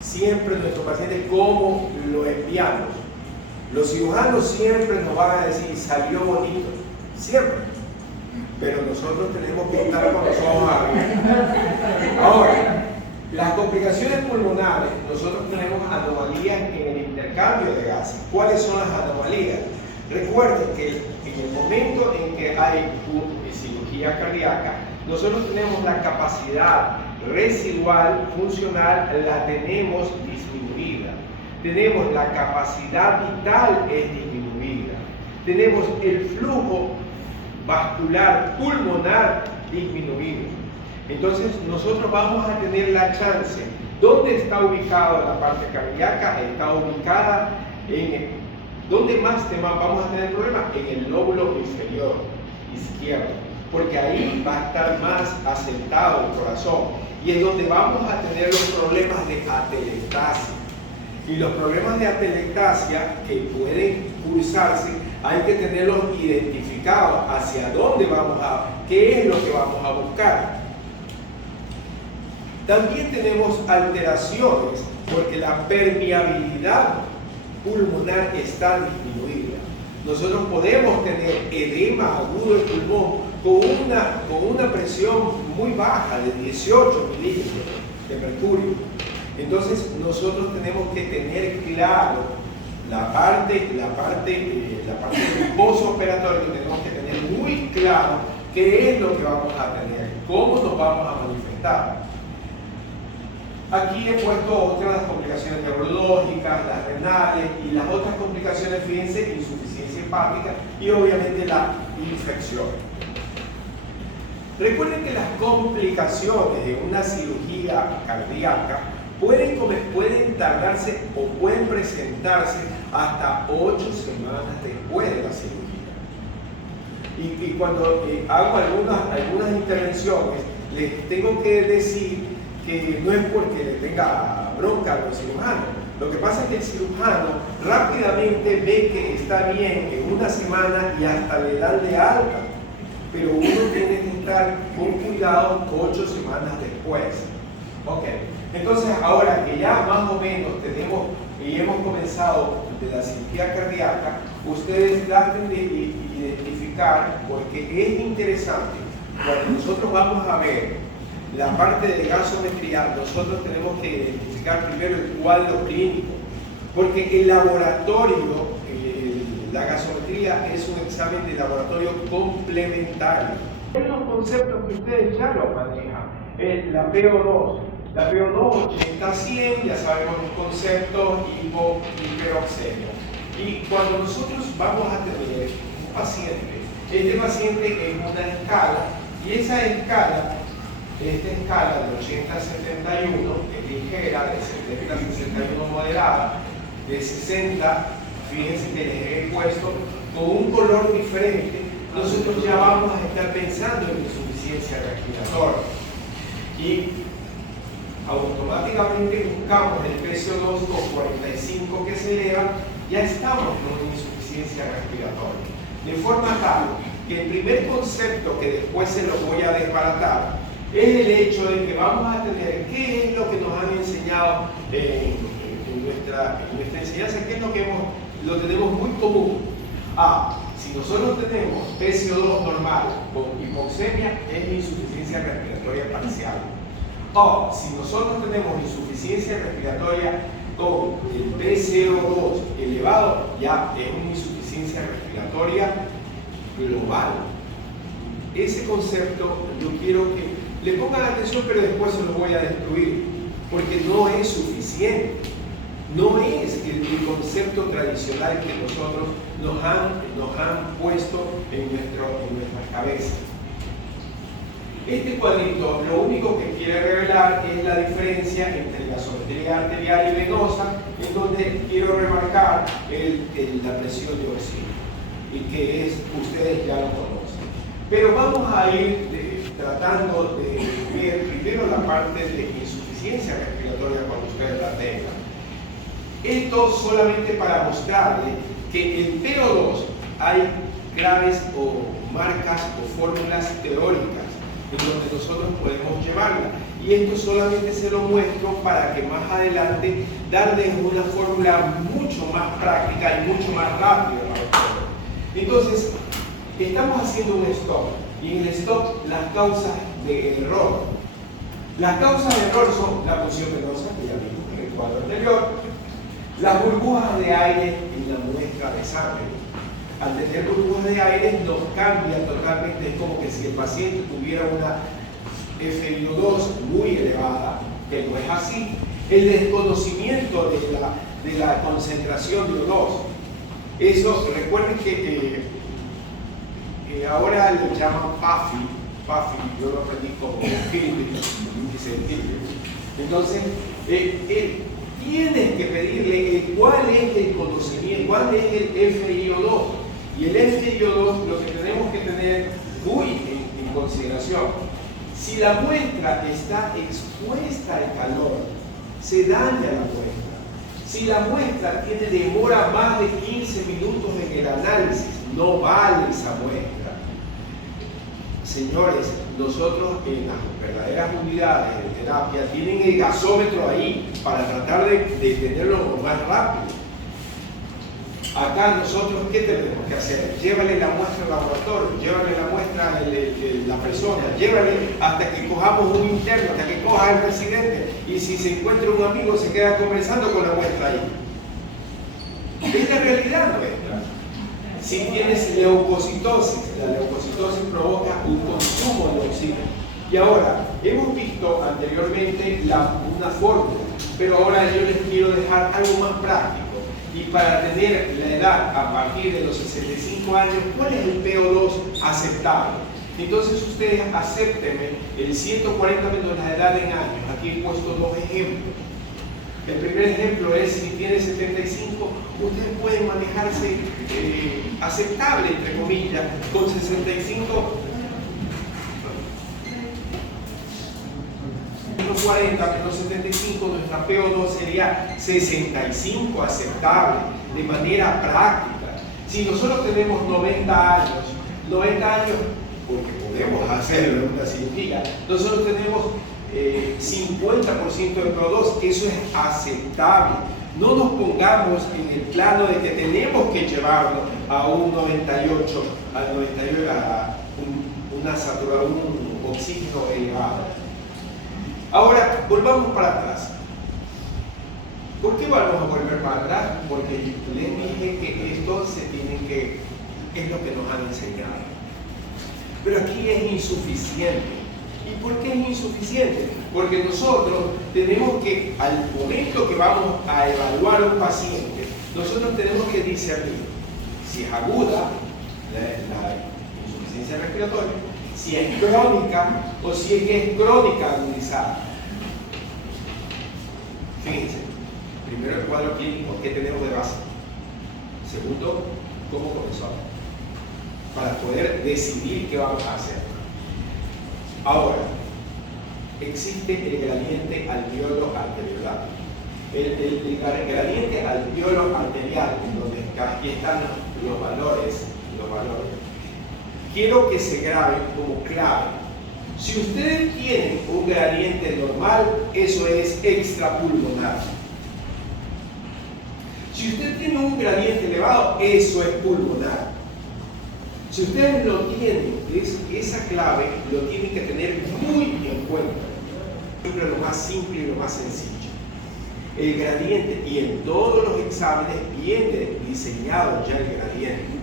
siempre nuestros pacientes cómo lo enviamos. Los cirujanos siempre nos van a decir, salió bonito, siempre. Pero nosotros tenemos que estar con los ojos abiertos. Ahora, las complicaciones pulmonares, nosotros tenemos anomalías en el intercambio de gases. ¿Cuáles son las anomalías? Recuerden que en el momento en que hay cirugía cardíaca, nosotros tenemos la capacidad residual funcional, la tenemos disminuida. Tenemos la capacidad vital es disminuida. Tenemos el flujo vascular pulmonar disminuido. Entonces nosotros vamos a tener la chance. ¿Dónde está ubicada la parte cardíaca? Está ubicada en... ¿Dónde más vamos a tener problemas? En el lóbulo inferior izquierdo, porque ahí va a estar más asentado el corazón y es donde vamos a tener los problemas de atelectasia. Y los problemas de atelectasia que pueden cursarse, hay que tenerlos identificados hacia dónde vamos a, qué es lo que vamos a buscar. También tenemos alteraciones porque la permeabilidad pulmonar está disminuida. Nosotros podemos tener edema agudo del pulmón con una presión muy baja de 18 milímetros de mercurio. Entonces nosotros tenemos que tener claro la parte del postoperatorio, tenemos que tener muy claro qué es lo que vamos a tener, cómo nos vamos a manifestar. Aquí he puesto otras complicaciones neurológicas, las renales y las otras complicaciones, fíjense, insuficiencia hepática y obviamente la infección. Recuerden que las complicaciones de una cirugía cardíaca pueden tardarse o pueden presentarse hasta 8 semanas después de la cirugía. Y cuando hago algunas intervenciones, les tengo que decir que no es porque le tenga bronca al cirujano. Lo que pasa es que el cirujano rápidamente ve que está bien en una semana y hasta le dan de alta. Pero uno tiene que estar con cuidado 8 semanas después. Ok, entonces ahora que ya más o menos tenemos y hemos comenzado de la cirugía cardíaca, ustedes traten de identificar, porque es interesante, cuando nosotros vamos a ver la parte de gasometría, nosotros tenemos que identificar primero el cuadro clínico, porque el laboratorio, la gasometría es un examen de laboratorio complementario. En los conceptos que ustedes ya lo manejan, la PO2. La PO2 80-100, ya sabemos los conceptos, hiperoxemia. Y cuando nosotros vamos a tener un paciente, este paciente es una escala, y esa escala, esta escala de 80 a 71 es ligera, de 70 a 61 moderada, de 60, fíjense que les he puesto con un color diferente, nosotros ya vamos a estar pensando en insuficiencia respiratoria. Y automáticamente buscamos el PCO2 con 45 que se eleva, ya estamos con insuficiencia respiratoria. De forma tal que el primer concepto que después se lo voy a desbaratar es el hecho de que vamos a tener qué es lo que nos han enseñado en nuestra enseñanza, qué es lo que lo tenemos muy común. Si nosotros tenemos PCO2 normal con hipoxemia, es insuficiencia respiratoria parcial. O si nosotros tenemos insuficiencia respiratoria con el PCO2 elevado, ya es una insuficiencia respiratoria global. Ese concepto yo quiero que le pongan atención, pero después se lo voy a destruir, porque no es suficiente. No es el concepto tradicional que nosotros nos han puesto en nuestras cabezas. Este cuadrito lo único que quiere revelar es la diferencia entre gasometría arterial y venosa, en donde quiero remarcar la presión de oxígeno, y que ustedes ya lo conocen. Pero vamos a ir tratando de ver primero la parte de insuficiencia respiratoria cuando ustedes la tengan. Esto solamente para mostrarles que en PO2 hay claves o marcas o fórmulas teóricas en donde nosotros podemos llevarla, y Y esto solamente se lo muestro para que más adelante darles una fórmula mucho más práctica y mucho más rápida. Entonces, estamos haciendo un stop. Y en el stop, las causas de error. Las causas de error son la función venosa, que ya vimos en el cuadro anterior, las burbujas de aire en la muestra de sangre. Al tener burbujas de aire nos cambia totalmente, es como que si el paciente tuviera una FiO2 muy elevada, que no es así. El desconocimiento de la concentración de O2. Eso, recuerden que ahora le llaman PAFI, yo lo aprendí como índice de Tillich. Entonces, tienes que pedirle cuál es el conocimiento, cuál es el FiO2. Y el FiO2 lo que tenemos que tener muy en consideración. Si la muestra está expuesta al calor, se daña la muestra. Si la muestra demora más de 15 minutos en el análisis, no vale esa muestra. Señores, nosotros en las verdaderas unidades de terapia tienen el gasómetro ahí para tratar de tenerlo más rápido. Acá nosotros, ¿qué tenemos que hacer? Llévale la muestra al laboratorio, llévale la muestra a la persona, llévale hasta que cojamos un interno, hasta que coja el residente, y si se encuentra un amigo se queda conversando con la muestra ahí. Es la realidad nuestra. Si tienes leucocitosis, la leucocitosis provoca un consumo de oxígeno. Y ahora, hemos visto anteriormente una fórmula, pero ahora yo les quiero dejar algo más práctico. Y para tener la edad a partir de los 65 años, ¿cuál es el PO2 aceptable? Entonces ustedes acéptenme el 140 menos la edad en años. Aquí he puesto dos ejemplos. El primer ejemplo es si tiene 75, ustedes pueden manejarse aceptable, entre comillas, con 65. 40 menos 75, nuestra PO2 sería 65 aceptable de manera práctica. Si nosotros tenemos 90 años, porque podemos hacerlo en una cirugía, nosotros tenemos 50% de PO2, eso es aceptable. No nos pongamos en el plano de que tenemos que llevarlo a un 98, a un oxígeno elevado. Ahora, volvamos para atrás. ¿Por qué vamos a volver para atrás? Porque les dije que esto es lo que nos han enseñado. Pero aquí es insuficiente. ¿Y por qué es insuficiente? Porque nosotros tenemos que, al momento que vamos a evaluar a un paciente, nosotros tenemos que discernir si es aguda la insuficiencia respiratoria, si es crónica o si es crónica agudizada. Fíjense, primero el cuadro clínico, ¿qué tenemos de base? Segundo, ¿cómo comenzó? Para poder decidir qué vamos a hacer. Ahora, existe el gradiente alveolo arterial. El gradiente alveolo arterial, donde aquí están los valores. Quiero que se graben como clave. Si ustedes tienen un gradiente normal, eso es extrapulmonar. Si usted tiene un gradiente elevado, eso es pulmonar. Si ustedes lo tienen, esa clave lo tienen que tener muy en cuenta. Siempre lo más simple y lo más sencillo. El gradiente, y en todos los exámenes viene diseñado ya el gradiente.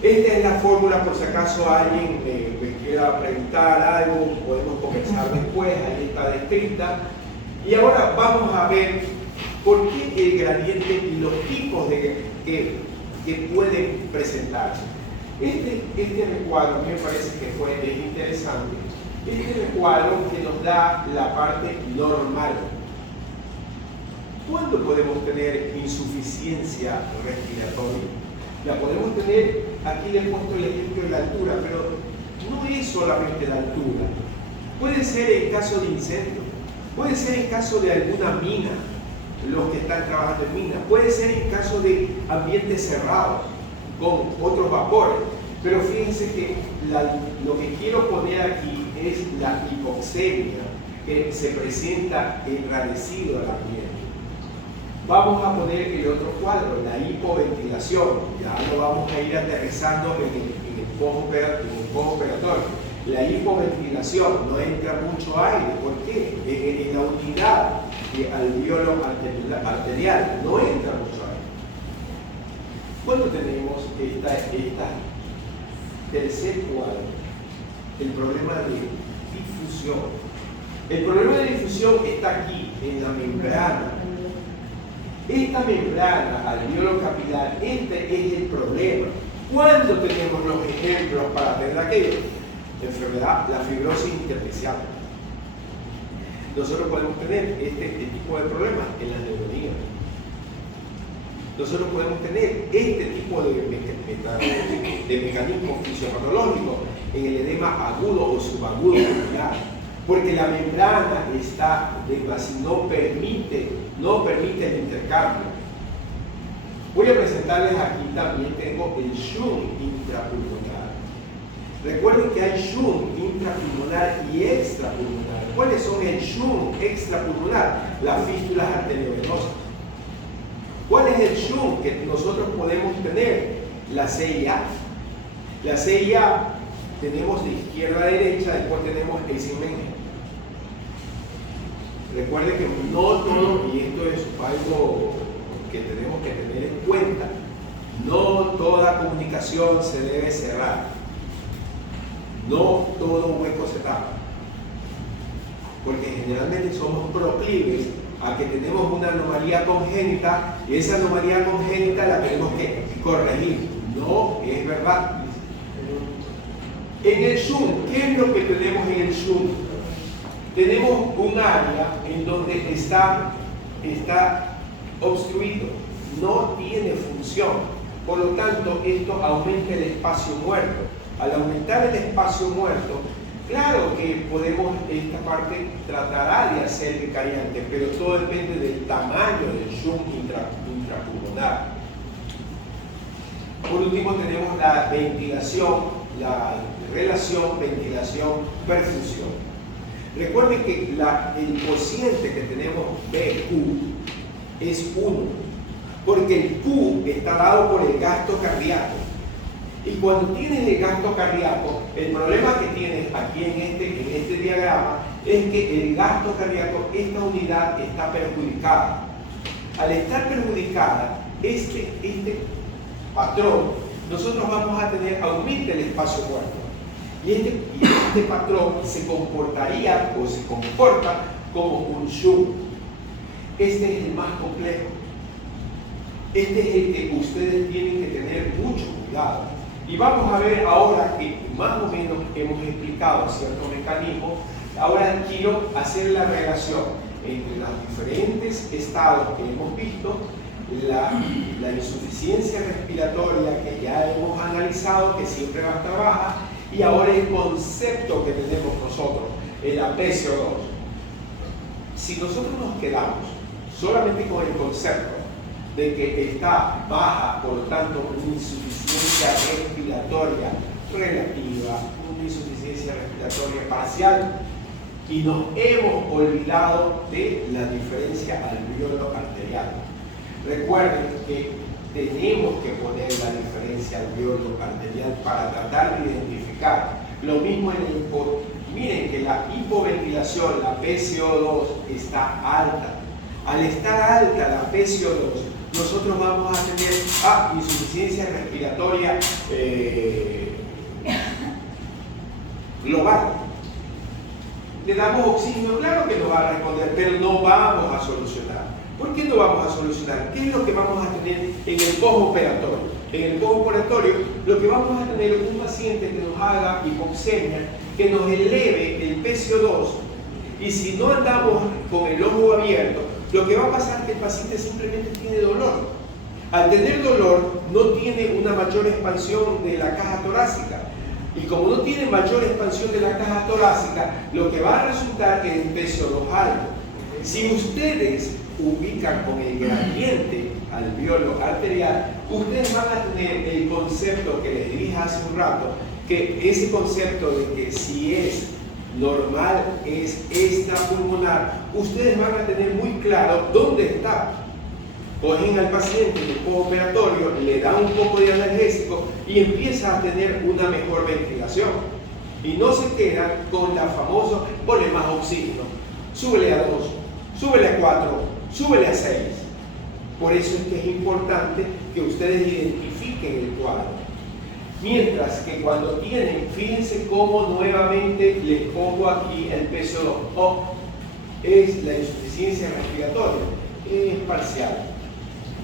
Esta es la fórmula, por si acaso alguien me quiera preguntar algo, podemos conversar después, ahí está descrita. Y ahora vamos a ver por qué el gradiente y los tipos que pueden presentarse. Este recuadro me parece que es interesante. Este recuadro que nos da la parte normal. ¿Cuándo podemos tener insuficiencia respiratoria? La podemos tener, aquí le he puesto el ejemplo de la altura, pero no es solamente la altura. Puede ser en caso de incendio, puede ser en caso de alguna mina, los que están trabajando en mina, puede ser en caso de ambientes cerrados, con otros vapores. Pero fíjense que lo que quiero poner aquí es la hipoxemia, que se presenta enrarecido al ambiente. Vamos a poner el otro cuadro, la hipoventilación. Ya lo vamos a ir aterrizando en el postoperatorio. La hipoventilación, no entra mucho aire. ¿Por qué? En la unidad alveolo arterial no entra mucho aire. Cuando tenemos esta tercer cuadro, el problema de difusión. El problema de difusión está aquí, en la membrana. Esta membrana alveolo capilar, este es el problema. ¿Cuándo tenemos los ejemplos para tener aquello? Enfermedad, la fibrosis intersticial. Nosotros podemos tener este tipo de problemas en las neumonías. Nosotros podemos tener este tipo de mecanismos fisiopatológicos en el edema agudo o subagudo pulmonar, porque la membrana está no permite el intercambio. Voy a presentarles aquí también, tengo el shunt intrapulmonar. Recuerden que hay shunt intrapulmonar y extrapulmonar. ¿Cuáles son el shunt extrapulmonar? Las fístulas arteriovenosas. ¿Cuál es el shunt que nosotros podemos tener? La CIA. La CIA tenemos de izquierda a derecha, después tenemos el segmento. Recuerden que no todo, y esto es algo que tenemos que tener en cuenta, no toda comunicación se debe cerrar. No todo hueco se tapa. Porque generalmente somos proclives a que tenemos una anomalía congénita y esa anomalía congénita la tenemos que corregir. No es verdad. En el shunt, ¿qué es lo que tenemos en el shunt? Tenemos un área en donde está obstruido, no tiene función. Por lo tanto, esto aumenta el espacio muerto. Al aumentar el espacio muerto, claro que podemos, esta parte tratará de hacer vicariante, pero todo depende del tamaño del shunt intrapulmonar. Por último tenemos la ventilación, la relación ventilación-perfusión. Recuerden que el cociente que tenemos BQ es 1, porque el Q está dado por el gasto cardíaco. Y cuando tienes el gasto cardíaco, el problema que tienes aquí en este diagrama es que el gasto cardíaco, esta unidad está perjudicada. Al estar perjudicada, este patrón, nosotros vamos a tener, aumenta el espacio muerto. Y este patrón se comportaría o se comporta como un shunt. Este es el más complejo. Este es el que ustedes tienen que tener mucho cuidado. Y vamos a ver ahora que más o menos hemos explicado ciertos mecanismos. Ahora quiero hacer la relación entre los diferentes estados que hemos visto, la insuficiencia respiratoria que ya hemos analizado, que siempre va a estar baja, y ahora el concepto que tenemos nosotros, el APCO2. Si nosotros nos quedamos solamente con el concepto de que está baja, por lo tanto, una insuficiencia respiratoria relativa, una insuficiencia respiratoria parcial, y nos hemos olvidado de la diferencia alveolo arterial. Recuerden que tenemos que poner la diferencia alveolo arterial para tratar de identificar. Lo mismo en el miren que la hipoventilación, la PCO2 está alta. Al estar alta la PCO2, nosotros vamos a tener insuficiencia respiratoria global. Le damos oxígeno, claro que nos va a responder, pero no vamos a solucionar. ¿Por qué no vamos a solucionar? ¿Qué es lo que vamos a tener en el postoperatorio? En el postoperatorio, lo que vamos a tener es un paciente que nos haga hipoxemia, que nos eleve el PCO2, y si no andamos con el ojo abierto, lo que va a pasar es que el paciente simplemente tiene dolor. Al tener dolor, no tiene una mayor expansión de la caja torácica. Y como no tiene mayor expansión de la caja torácica, lo que va a resultar es el PCO2 alto. Si ustedes ubican con el gradiente alveolo arterial, ustedes van a tener el concepto que les dije hace un rato, que ese concepto de que si es normal es extrapulmonar, ustedes van a tener muy claro dónde está. Cogen al paciente en el postoperatorio, le dan un poco de analgésico y empieza a tener una mejor ventilación. Y no se quedan con la famosa, ponle más oxígeno, súbele a 2, súbele a 4, súbele a 6. Por eso es que es importante que ustedes identifiquen el cuadro. Mientras que cuando tienen, fíjense cómo nuevamente les pongo aquí el PCO2. Es la insuficiencia respiratoria, es parcial.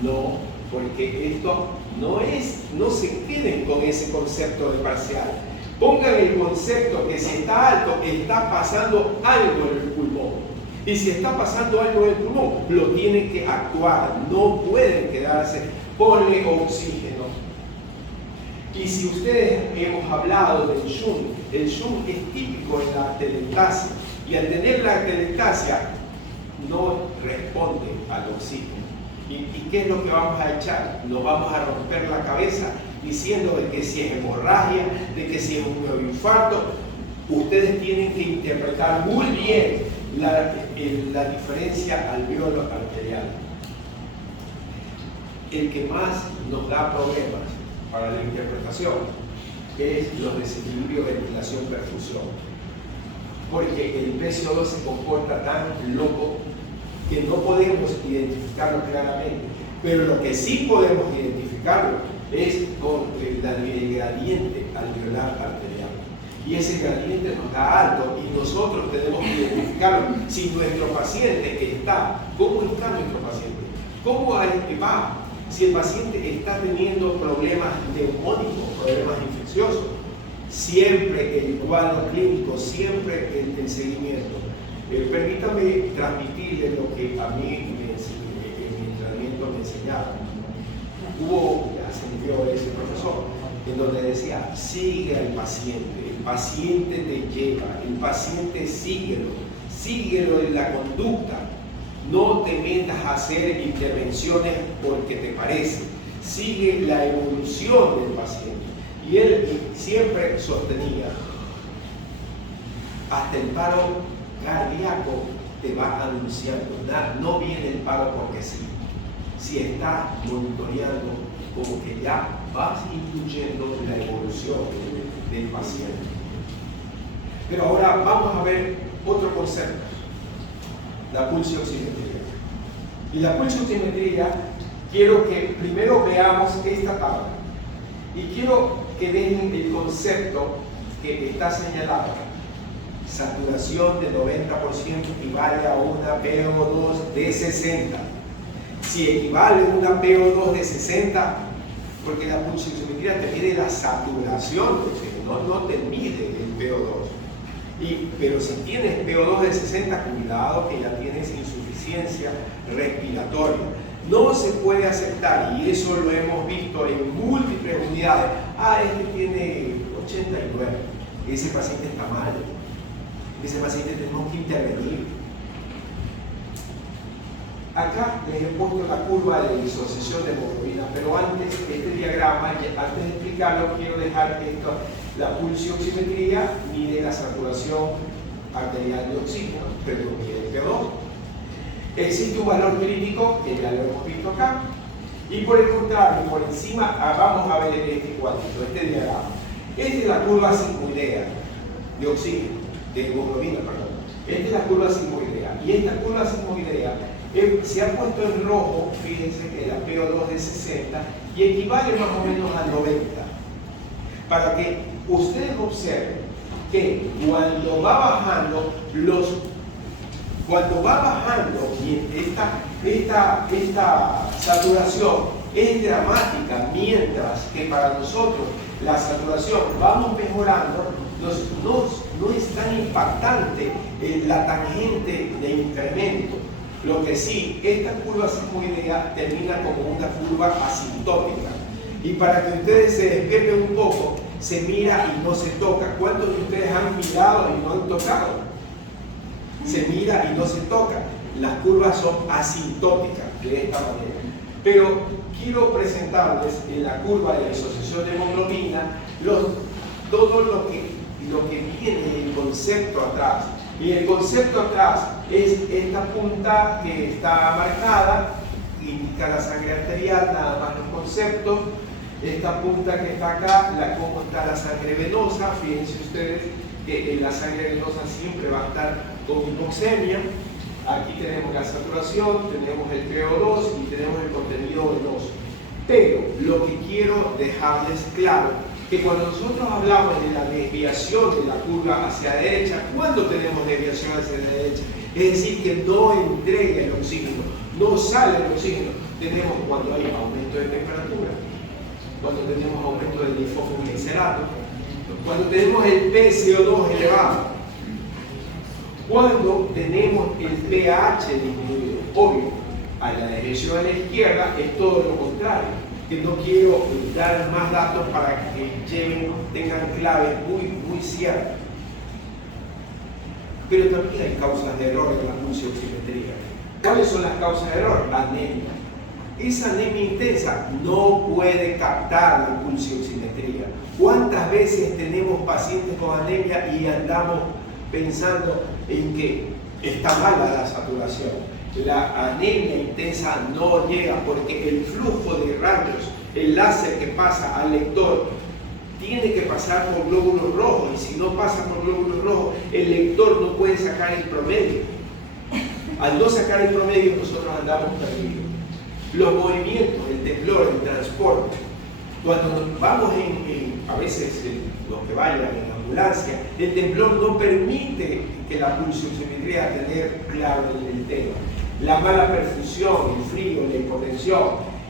No, porque esto no se queden con ese concepto de parcial. Pongan el concepto que si está alto, está pasando algo en el pulmón. Y si está pasando algo en el pulmón, lo tienen que actuar, no pueden quedarse, ponle oxígeno. Y si ustedes hemos hablado del shunt, el shunt es típico en la atelectasia. Y al tener la atelectasia, no responde al oxígeno. ¿Y qué es lo que vamos a echar? Nos vamos a romper la cabeza diciendo de que si es hemorragia, de que si es un nuevo infarto. Ustedes tienen que interpretar muy bien la diferencia alveolo arterial. El que más nos da problemas para la interpretación es los desequilibrios de ventilación-perfusión. Porque el PCO2 se comporta tan loco que no podemos identificarlo claramente, pero lo que sí podemos identificarlo es con el gradiente alveolar arterial. Y ese gradiente nos da alto y nosotros tenemos que identificarlo. Si nuestro paciente está, ¿cómo está nuestro paciente? ¿Cómo va? Si el paciente está teniendo problemas neumónicos, problemas infecciosos, siempre el cuadro clínico, siempre el seguimiento. Permítame transmitirle lo que a mí en mi entrenamiento me enseñaron. Ascendió ese profesor, en donde decía, sigue al paciente, el paciente te lleva, el paciente síguelo en la conducta, no te metas a hacer intervenciones porque te parece, sigue la evolución del paciente. Y él siempre sostenía, hasta el paro cardíaco te va anunciando, no viene el paro porque sí. Si estás monitoreando, como que ya vas incluyendo la evolución del paciente. Pero ahora vamos a ver otro concepto, la pulsioximetría. Y la pulsioximetría, quiero que primero veamos esta tabla. Y quiero que vean el concepto que está señalado. Saturación de 90% equivale a una PO2 de 60. Si equivale a una PO2 de 60, porque la pulsioximetría te mide la saturación, no te mide el PO2. Pero si tienes PO2 de 60, cuidado que ya tienes insuficiencia respiratoria. No se puede aceptar, y eso lo hemos visto en múltiples unidades. Este tiene 89, ese paciente está mal. Ese paciente tenemos que intervenir. Acá les he puesto la curva de disociación de hemoglobina, pero antes, este diagrama, antes de explicarlo, quiero dejar esto. La pulsioximetría mide la saturación arterial de oxígeno, pero no mide el PO2. Existe un valor crítico, que ya lo hemos visto acá, y por el contrario, por encima, vamos a ver este cuadrito, este diagrama. Esta es la curva sigmoidea de oxígeno. De hemoglobina, perdón. Esta es la curva sigmoidea. Y esta curva sigmoidea se ha puesto en rojo, fíjense que la PO2 de 60 y equivale más o menos a 90. Para que ustedes observen que cuando va bajando esta saturación es dramática, mientras que para nosotros la saturación vamos mejorando, no es tan impactante la tangente de incremento. Lo que sí, esta curva sigmoidea termina como una curva asintótica. Y para que ustedes se despierten un poco, se mira y no se toca. ¿Cuántos de ustedes han mirado y no han tocado? Se mira y no se toca. Las curvas son asintóticas de esta manera. Pero quiero presentarles en la curva de disociación de hemoglobina todo lo lo que viene el concepto atrás. Y el concepto atrás es esta punta que está marcada, indica la sangre arterial, nada más los conceptos. Esta punta que está acá, cómo está la sangre venosa. Fíjense ustedes que la sangre venosa siempre va a estar con hipoxemia. Aquí tenemos la saturación, tenemos el PO2 y tenemos el contenido venoso. Pero lo que quiero dejarles claro, que cuando nosotros hablamos de la desviación de la curva hacia la derecha, ¿cuándo tenemos desviación hacia la derecha? Es decir, que no entrega el oxígeno, no sale el oxígeno. Tenemos cuando hay aumento de temperatura, cuando tenemos aumento del fosfoglicerato, cuando tenemos el PCO2 elevado, cuando tenemos el pH disminuido. Obvio, a la derecha a la izquierda es todo lo contrario, que no quiero dar más datos para que tengan claves muy ciertas. Pero también hay causas de error en la pulsioximetría. ¿Cuáles son las causas de error? Anemia. Esa anemia intensa no puede captar la pulsioximetría. ¿Cuántas veces tenemos pacientes con anemia y andamos pensando en que está mala la saturación? La anemia intensa no llega porque el flujo de rayos, el láser que pasa al lector, tiene que pasar por glóbulos rojos, y si no pasa por glóbulos rojos, el lector no puede sacar el promedio. Al no sacar el promedio, nosotros andamos perdidos. Los movimientos, el temblor, el transporte, cuando vamos a veces los que vayan en ambulancia, el temblor no permite que la pulsioximetría tener claro el tema. La mala perfusión, el frío, la hipotensión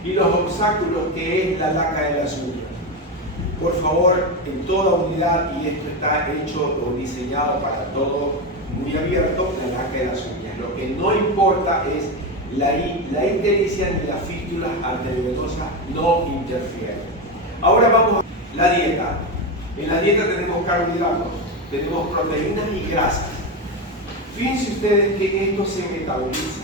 y los obstáculos que es la laca de las uñas. Por favor, en toda unidad, y esto está hecho o diseñado para todo muy abierto, la laca de las uñas. Lo que no importa es la ictericia ni las fístulas arteriovenosas no interfieren. Ahora vamos a la dieta. En la dieta tenemos carbohidratos, tenemos proteínas y grasas. Fíjense ustedes que esto se metaboliza.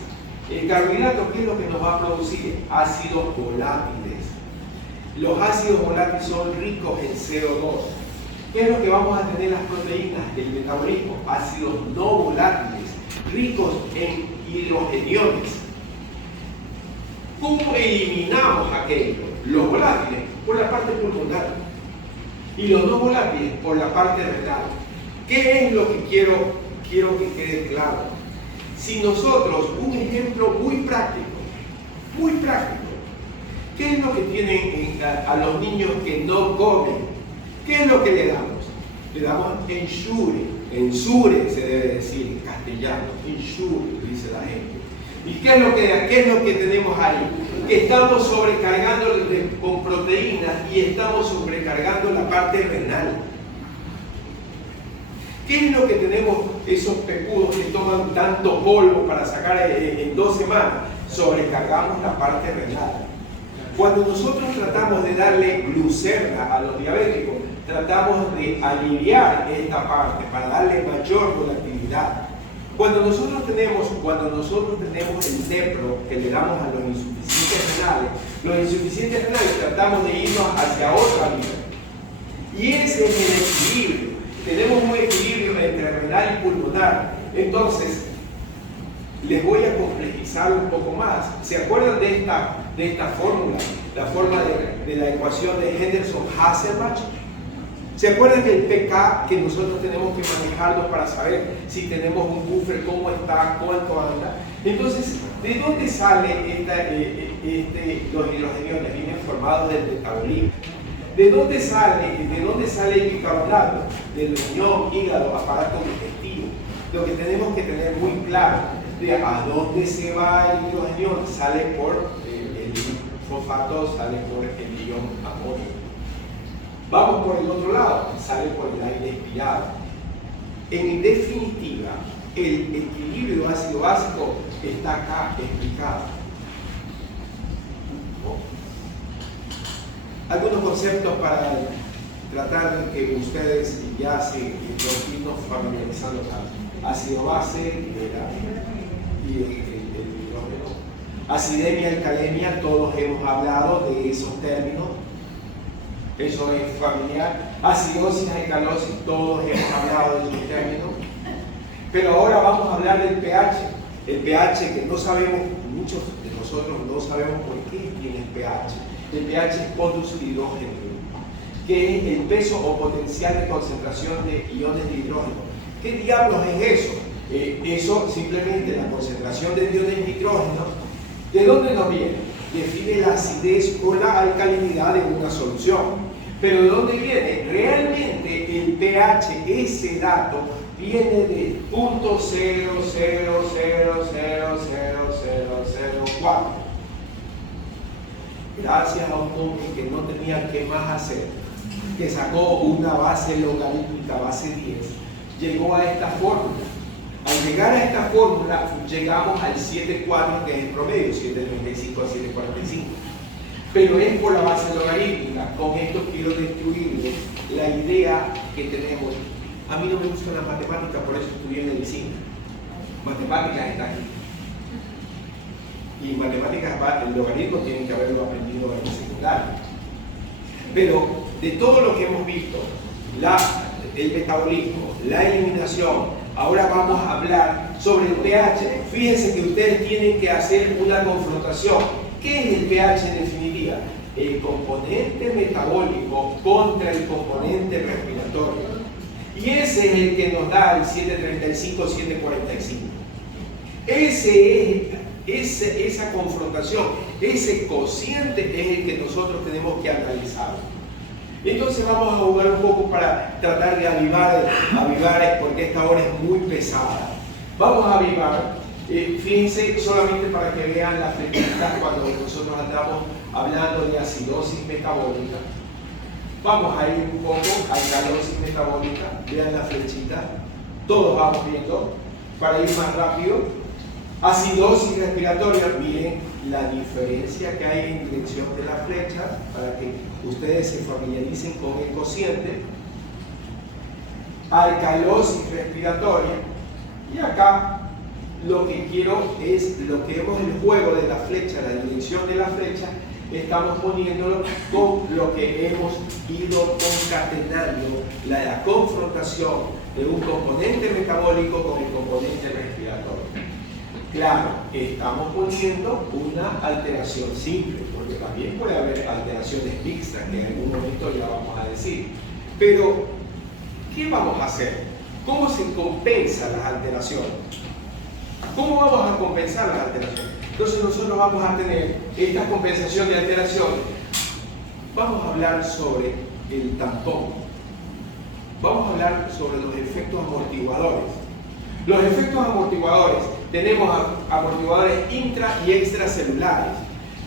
El carbohidrato, ¿qué es lo que nos va a producir? Ácidos volátiles. Los ácidos volátiles son ricos en CO2. ¿Qué es lo que vamos a tener las proteínas del metabolismo? Ácidos no volátiles, ricos en hidrogeniones. ¿Cómo eliminamos aquello? Los volátiles por la parte pulmonar y los no volátiles por la parte renal. ¿Qué es lo que quiero que quede claro? Si nosotros, un ejemplo muy práctico, ¿qué es lo que tienen a los niños que no comen? ¿Qué es lo que le damos? Le damos ensure se debe decir en castellano, ensure, dice la gente. ¿Y qué es lo que tenemos ahí? Que estamos sobrecargando con proteínas y estamos sobrecargando la parte renal. ¿Qué es lo que tenemos esos pecudos que toman tanto polvo para sacar en 2 semanas? Sobrecargamos la parte renal. Cuando nosotros tratamos de darle glucerna a los diabéticos, tratamos de aliviar esta parte para darle mayor volatilidad. Cuando nosotros tenemos el DEPRO que le damos a los insuficientes renales tratamos de irnos hacia otra vía. Y ese es el equilibrio. Tenemos un equilibrio entre renal y pulmonar. Entonces, les voy a complejizar un poco más. ¿Se acuerdan de esta fórmula? La fórmula de la ecuación de Henderson-Hasselbalch. ¿Se acuerdan del pK que nosotros tenemos que manejarlo para saber si tenemos un buffer, cómo está, cuánto anda? Entonces, ¿de dónde sale los hidrogeniones? Vienen formados del metabolismo. ¿De dónde sale el bicarbonato? Del riñón, hígado, aparato digestivo. Lo que tenemos que tener muy claro, de a dónde se va el hidrogenión, sale por el fosfato, sale por el ion amonio. Vamos por el otro lado, sale por el aire expirado. En definitiva, el equilibrio ácido básico está acá explicado. Algunos conceptos para tratar de que ustedes ya se irnos familiarizando con ácido base y el hidrógeno. Acidemia y alcalemia, todos hemos hablado de esos términos. Eso es familiar. Acidosis, alcalosis, todos hemos hablado de esos términos. Pero ahora vamos a hablar del pH. El pH que no sabemos, muchos de nosotros no sabemos por qué tiene el pH. El pH es pondus hidrógeno, que es el peso o potencial de concentración de iones de hidrógeno. ¿Qué diablos es eso? Eso simplemente la concentración de iones de hidrógeno. ¿De dónde nos viene? Define la acidez o la alcalinidad de una solución. Pero ¿de dónde viene? Realmente el pH, ese dato, viene de 0.00000004. Gracias a un hombre que no tenía qué más hacer, que sacó una base logarítmica, base 10, llegó a esta fórmula. Al llegar a esta fórmula, llegamos al 7,4, que es el promedio, 7,35 a 7,45. Pero es por la base logarítmica. Con esto quiero destruirles la idea que tenemos. A mí no me gusta la matemática, por eso estudié medicina. Matemáticas está aquí. Y matemáticas, el logaritmo tienen que haberlo aprendido en el secundario. Pero de todo lo que hemos visto, el metabolismo, la eliminación, ahora vamos a hablar sobre el pH. Fíjense que ustedes tienen que hacer una confrontación. ¿Qué es el pH en definitiva? El componente metabólico contra el componente respiratorio. Y ese es el que nos da el 735, 745. Esa confrontación, ese cociente es el que nosotros tenemos que analizar. Entonces vamos a jugar un poco para tratar de avivar, porque esta hora es muy pesada. Vamos a avivar. Fíjense solamente para que vean la flechita cuando nosotros andamos hablando de acidosis metabólica. Vamos a ir un poco a alcalosis metabólica. Vean la flechita. Todos vamos viendo para ir más rápido. Acidosis respiratoria. Miren la diferencia que hay en dirección de la flecha para que ustedes se familiaricen con el cociente. Alcalosis respiratoria. Y acá lo que quiero es, lo que vemos el juego de la flecha, la dirección de la flecha, estamos poniéndolo con lo que hemos ido concatenando, la confrontación de un componente metabólico con el componente respiratorio. Claro, estamos poniendo una alteración simple, porque también puede haber alteraciones mixtas, que en algún momento ya vamos a decir. Pero, ¿qué vamos a hacer? ¿Cómo se compensan las alteraciones? ¿Cómo vamos a compensar las alteraciones? Entonces nosotros vamos a tener esta compensación de alteraciones. Vamos a hablar sobre el tampón. Vamos a hablar sobre los efectos amortiguadores. Los efectos amortiguadores, tenemos amortiguadores intra y extracelulares.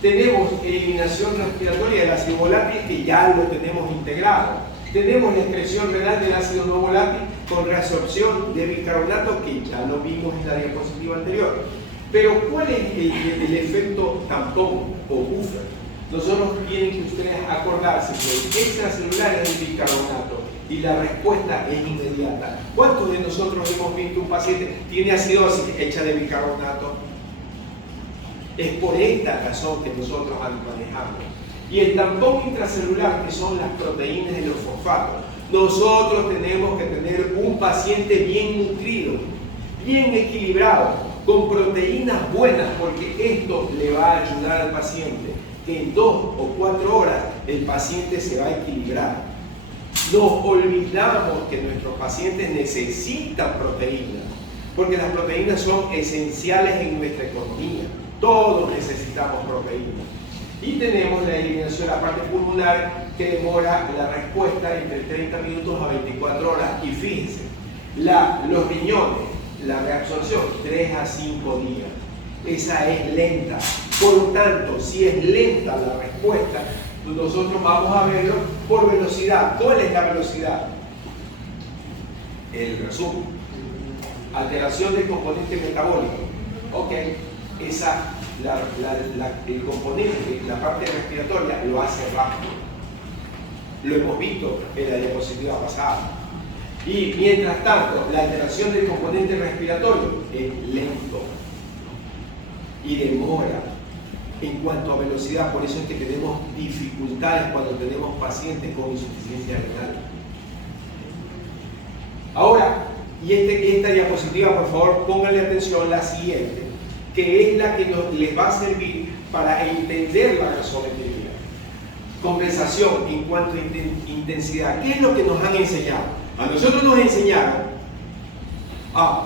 Tenemos eliminación respiratoria del ácido volátil, que ya lo tenemos integrado. Tenemos la excreción renal del ácido no volátil con reabsorción de bicarbonato, que ya lo vimos en la diapositiva anterior. Pero ¿cuál es el efecto tampón o buffer? Nosotros tienen que ustedes acordarse que el extracelular es el bicarbonato y la respuesta es inmediata. ¿Cuántos de nosotros hemos visto un paciente que tiene acidosis hecha de bicarbonato? Es por esta razón que nosotros manejamos. Y el tampón intracelular, que son las proteínas de los fosfatos. Nosotros tenemos que tener un paciente bien nutrido, bien equilibrado, con proteínas buenas, porque esto le va a ayudar al paciente, que en 2 o 4 horas el paciente se va a equilibrar. Nos olvidamos que nuestros pacientes necesitan proteínas, porque las proteínas son esenciales en nuestra economía. Todos necesitamos proteínas. Y tenemos la eliminación, la parte pulmonar, que demora la respuesta entre 30 minutos a 24 horas. Y fíjense, los riñones, la reabsorción, 3 a 5 días. Esa es lenta. Por lo tanto, si es lenta la respuesta, nosotros vamos a verlo por velocidad. ¿Cuál es la velocidad? El resumen. Alteración del componente metabólico. Ok, el componente, la parte respiratoria, lo hace rápido. Lo hemos visto en la diapositiva pasada. Y mientras tanto, la alteración del componente respiratorio es lento y demora. en cuanto a velocidad. Por eso es que tenemos dificultades cuando tenemos pacientes con insuficiencia renal. Ahora, y esta diapositiva, por favor, pónganle atención, la siguiente, que es la que les va a servir para entender la gasometría. Compensación en cuanto a intensidad. ¿Qué es lo que nos han enseñado? A nosotros nos enseñaron,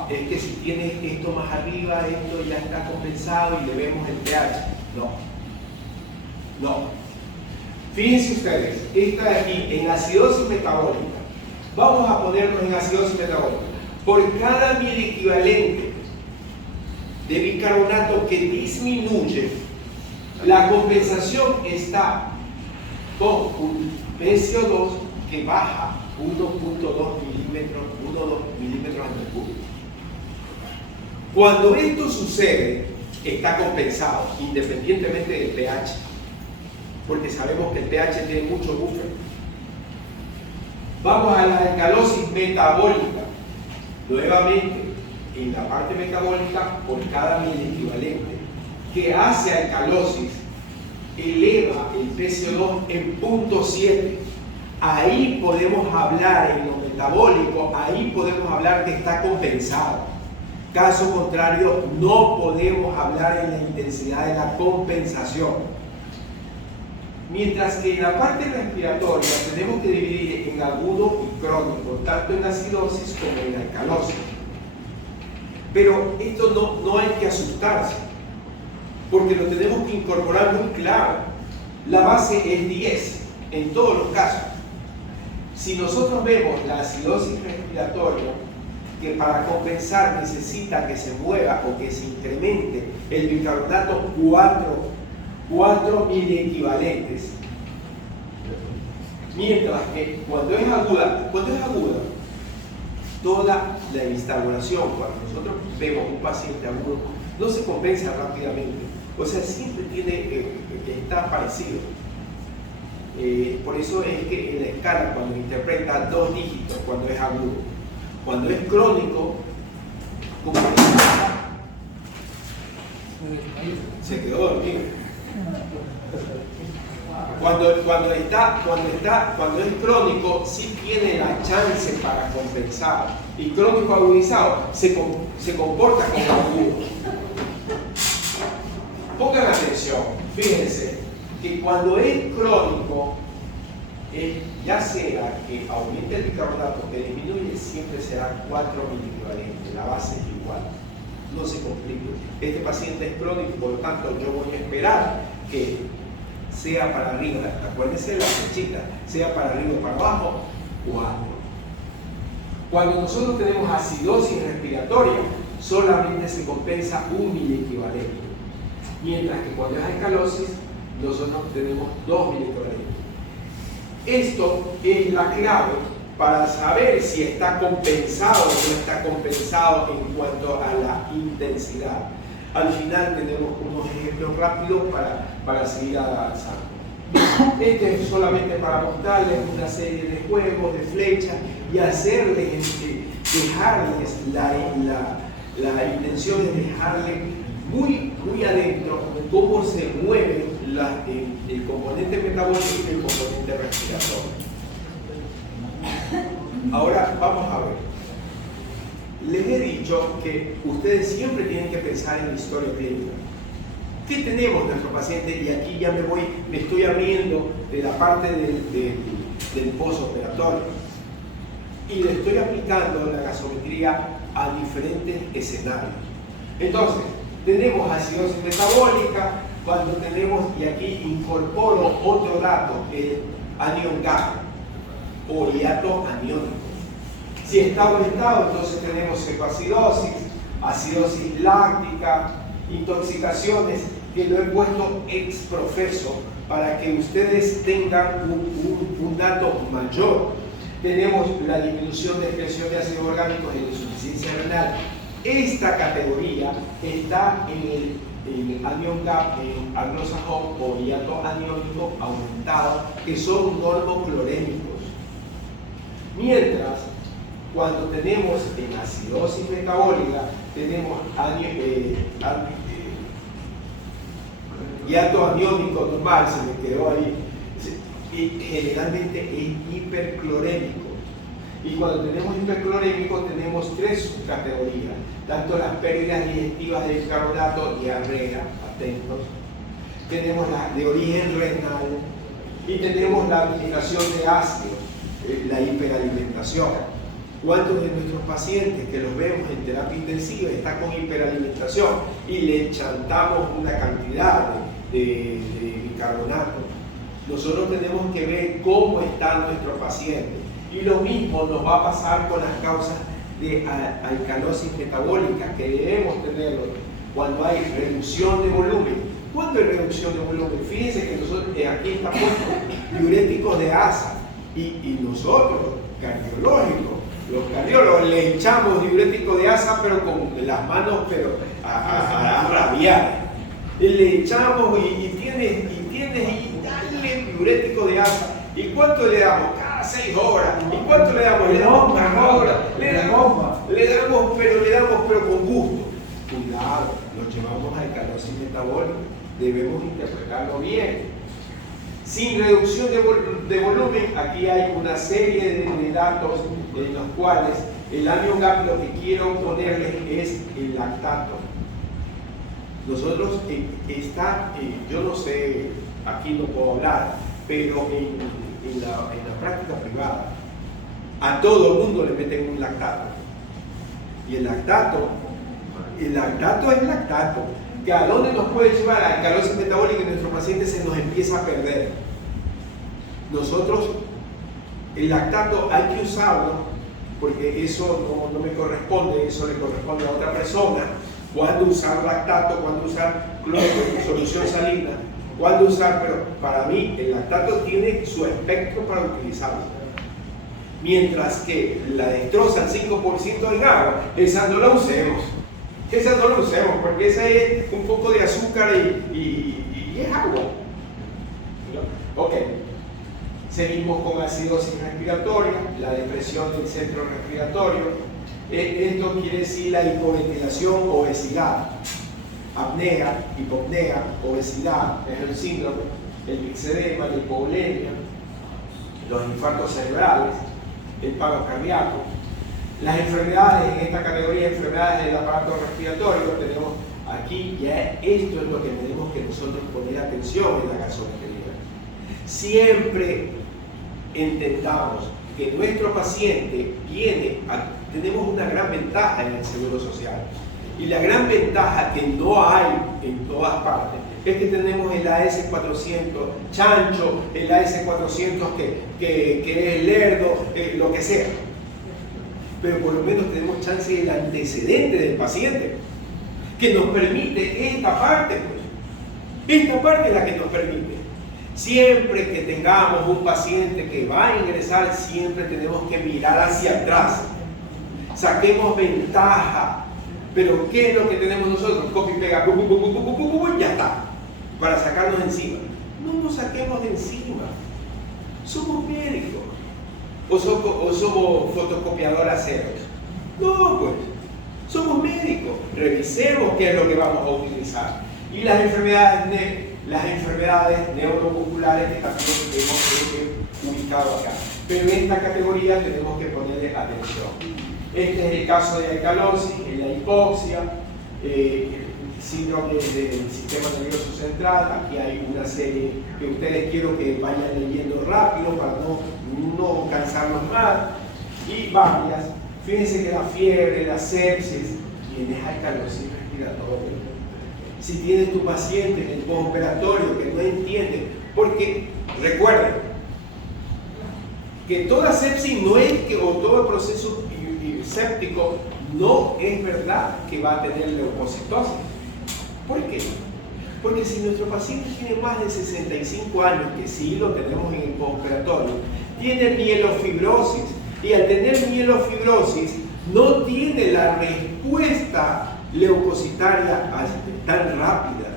es que si tienes esto más arriba, esto ya está compensado y le vemos el pH. No. Fíjense ustedes, esta de aquí, en acidosis metabólica, vamos a ponernos en acidosis metabólica. Por cada mil equivalente de bicarbonato que disminuye, la compensación está con un PCO2 que baja 1.2 milímetros al mercurio. Cuando esto sucede, está compensado, independientemente del pH, porque sabemos que el pH tiene mucho buffer. Vamos a la alcalosis metabólica. Nuevamente, en la parte metabólica, por cada mil equivalente que hace alcalosis, eleva el PCO2 en 0.7. Ahí podemos hablar, en lo metabólico, ahí podemos hablar que está compensado. Caso contrario, no podemos hablar en la intensidad de la compensación. Mientras que en la parte respiratoria tenemos que dividir en agudo y crónico, tanto en acidosis como en alcalosis. Pero esto no hay que asustarse, porque lo tenemos que incorporar muy claro. La base es 10 en todos los casos. Si nosotros vemos la acidosis respiratoria, que para compensar necesita que se mueva o que se incremente el bicarbonato 4 miliequivalentes, mientras que cuando es aguda, toda la instauración, cuando nosotros vemos un paciente agudo, no se compensa rápidamente. O sea, siempre está parecido. Por eso es que en la escala, cuando interpreta 2 dígitos, cuando es agudo, cuando es crónico, como se quedó dormido. Cuando es crónico, sí tiene la chance para compensar. Y crónico agudizado se comporta como agudo. Pongan atención, fíjense que cuando es crónico, ya sea que aumente el bicarbonato, que disminuye, siempre será 4 miliequivalentes, la base es igual, no se complique. Este paciente es crónico, por lo tanto yo voy a esperar que sea para arriba, acuérdense de la flechita, sea para arriba o para abajo, 4. Cuando nosotros tenemos acidosis respiratoria, solamente se compensa 1 miliequivalente, mientras que cuando es alcalosis, nosotros tenemos 2 miliequivalentes. Esto es la clave para saber si está compensado o no está compensado en cuanto a la intensidad. Al final tenemos unos ejemplos rápidos para seguir avanzando. Este es solamente para mostrarles una serie de juegos, de flechas y hacerles, dejarles la intención de dejarles muy adentro cómo se mueve el componente metabólico y el componente respiratorio. Ahora vamos a ver. Les he dicho que ustedes siempre tienen que pensar en la historia clínica. ¿Qué tenemos nuestro paciente? Y aquí ya me estoy abriendo de la parte del postoperatorio. Y le estoy aplicando la gasometría a diferentes escenarios. Entonces, tenemos acidosis metabólica, cuando tenemos, y aquí incorporo otro dato, el anion gap o hiato aniónico. Si está aumentado, entonces tenemos cecoacidosis, acidosis láctica, intoxicaciones, que lo he puesto ex profeso para que ustedes tengan un dato mayor. Tenemos la disminución de expresión de ácidos orgánicos en insuficiencia renal. Esta categoría está en el anion gap, en aglosajón o hiato aniónico aumentado, que son normoclorémicos. Mientras, cuando tenemos en acidosis metabólica, tenemos hiato aniónico normal, se me quedó ahí. Y generalmente es hiperclorémico. Y cuando tenemos hiperclorémico tenemos tres subcategorías, tanto las pérdidas digestivas de bicarbonato, diarrea, atentos, tenemos la de origen renal y tenemos la aplicación de ácido, la hiperalimentación. ¿Cuántos de nuestros pacientes que los vemos en terapia intensiva están con hiperalimentación y le chantamos una cantidad de bicarbonato? Nosotros tenemos que ver cómo está nuestro paciente. Y lo mismo nos va a pasar con las causas de alcalosis metabólica, que debemos tenerlo cuando hay reducción de volumen. ¿Cuándo hay reducción de volumen? Fíjense que nosotros, aquí está puesto diuréticos de asa, y nosotros, cardiológicos, los cardiólogos, le echamos diurético de asa, pero con las manos a rabiar. Le echamos y tienes dale diurético de asa. ¿Y cuánto le damos? Cada 6 horas. ¿Y cuánto le damos? Le damos cada hora. Le damos, pero con gusto. Cuidado, nos llevamos a alcalosis metabólica. Debemos interpretarlo bien. Sin reducción de volumen, aquí hay una serie de datos en los cuales el año gap lo que quiero ponerles es el lactato. Nosotros yo no sé, aquí no puedo hablar, pero en la práctica privada, a todo el mundo le meten un lactato. Y el lactato es lactato. Que a dónde nos puede llevar a alcalosis metabólica y nuestro paciente se nos empieza a perder. Nosotros, el lactato hay que usarlo, porque eso no me corresponde, eso le corresponde a otra persona. Cuándo usar lactato, cuándo usar solución salina, cuándo usar, pero para mí el lactato tiene su espectro para utilizarlo. Mientras que la dextrosa al 5% en agua, esa no la usemos. Esa no la usemos, porque esa es un poco de azúcar y es agua. Ok. Seguimos con acidosis respiratoria, la depresión del centro respiratorio. Esto quiere decir la hipoventilación, obesidad, apnea, hipopnea, obesidad, es el síndrome, el mixedema, la hipovolemia, los infartos cerebrales, el paro cardíaco. Las enfermedades, en esta categoría de enfermedades del aparato respiratorio, tenemos aquí, ya esto es lo que tenemos que nosotros poner atención en la gasometría. Siempre entendamos que nuestro paciente tenemos una gran ventaja en el seguro social. Y la gran ventaja que no hay en todas partes es que tenemos el AS400 chancho, el AS400 que es lerdo, lo que sea. Pero por lo menos tenemos chance del antecedente del paciente, que nos permite esta parte, pues. Esta parte es la que nos permite. Siempre que tengamos un paciente que va a ingresar, siempre tenemos que mirar hacia atrás. Saquemos ventaja. Pero ¿qué es lo que tenemos nosotros? Copy y pega, ya está, para sacarnos de encima. No nos saquemos de encima. Somos médicos. ¿O somos fotocopiadoras ceros? No, pues. Somos médicos. Revisemos qué es lo que vamos a utilizar. Y las enfermedades neuromusculares que también hemos ubicado acá. Pero en esta categoría tenemos que ponerle atención. Este es el caso de alcalosis, en la hipoxia, síndrome del sistema nervioso central. Aquí hay una serie que ustedes quiero que vayan leyendo rápido para no cansarnos más. Y varias. Fíjense que la fiebre, la sepsis, tienes alcalosis respiratoria. Si tienes tu paciente en el postoperatorio que no entiende, porque recuerden que toda sepsis no es que, o todo proceso séptico no es verdad que va a tener leucocitosis. ¿Por qué? Porque si nuestro paciente tiene más de 65 años, que sí lo tenemos en el postoperatorio, tiene mielofibrosis, y al tener mielofibrosis no tiene la respuesta leucocitaria tan rápida,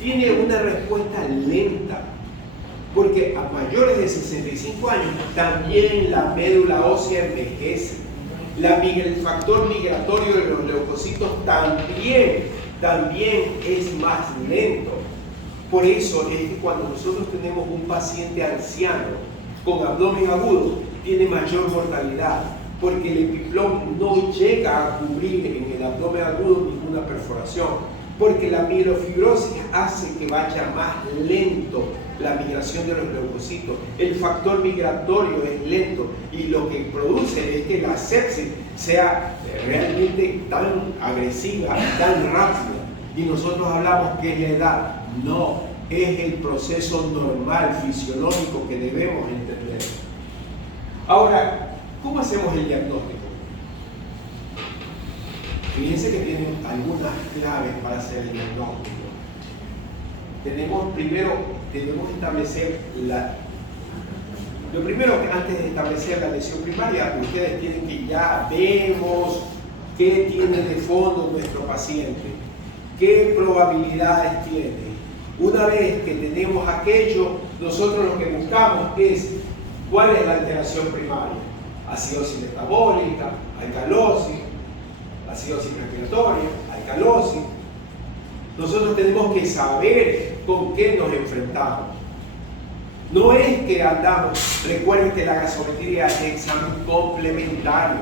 tiene una respuesta lenta, porque a mayores de 65 años también la médula ósea envejece. El factor migratorio de los leucocitos también es más lento. Por eso es que cuando nosotros tenemos un paciente anciano con abdomen agudo, tiene mayor mortalidad, porque el epiplom no llega a cubrir en el abdomen agudo ninguna perforación, porque la mielofibrosis hace que vaya más lento la migración de los leucocitos. El factor migratorio es lento y lo que produce es que la sepsis sea realmente tan agresiva, tan rápida. Y nosotros hablamos que es la edad. No, es el proceso normal, fisiológico que debemos entender. Ahora, ¿cómo hacemos el diagnóstico? Fíjense que tienen algunas claves para hacer el diagnóstico. Primero establecer lo primero que antes de establecer la lesión primaria, ustedes tienen que ya vemos qué tiene de fondo nuestro paciente, qué probabilidades tiene. Una vez que tenemos aquello, nosotros lo que buscamos es cuál es la alteración primaria: acidosis metabólica, alcalosis, acidosis respiratoria, alcalosis. Nosotros tenemos que saber con qué nos enfrentamos. No es que andamos, recuerden que la gasometría es un examen complementario.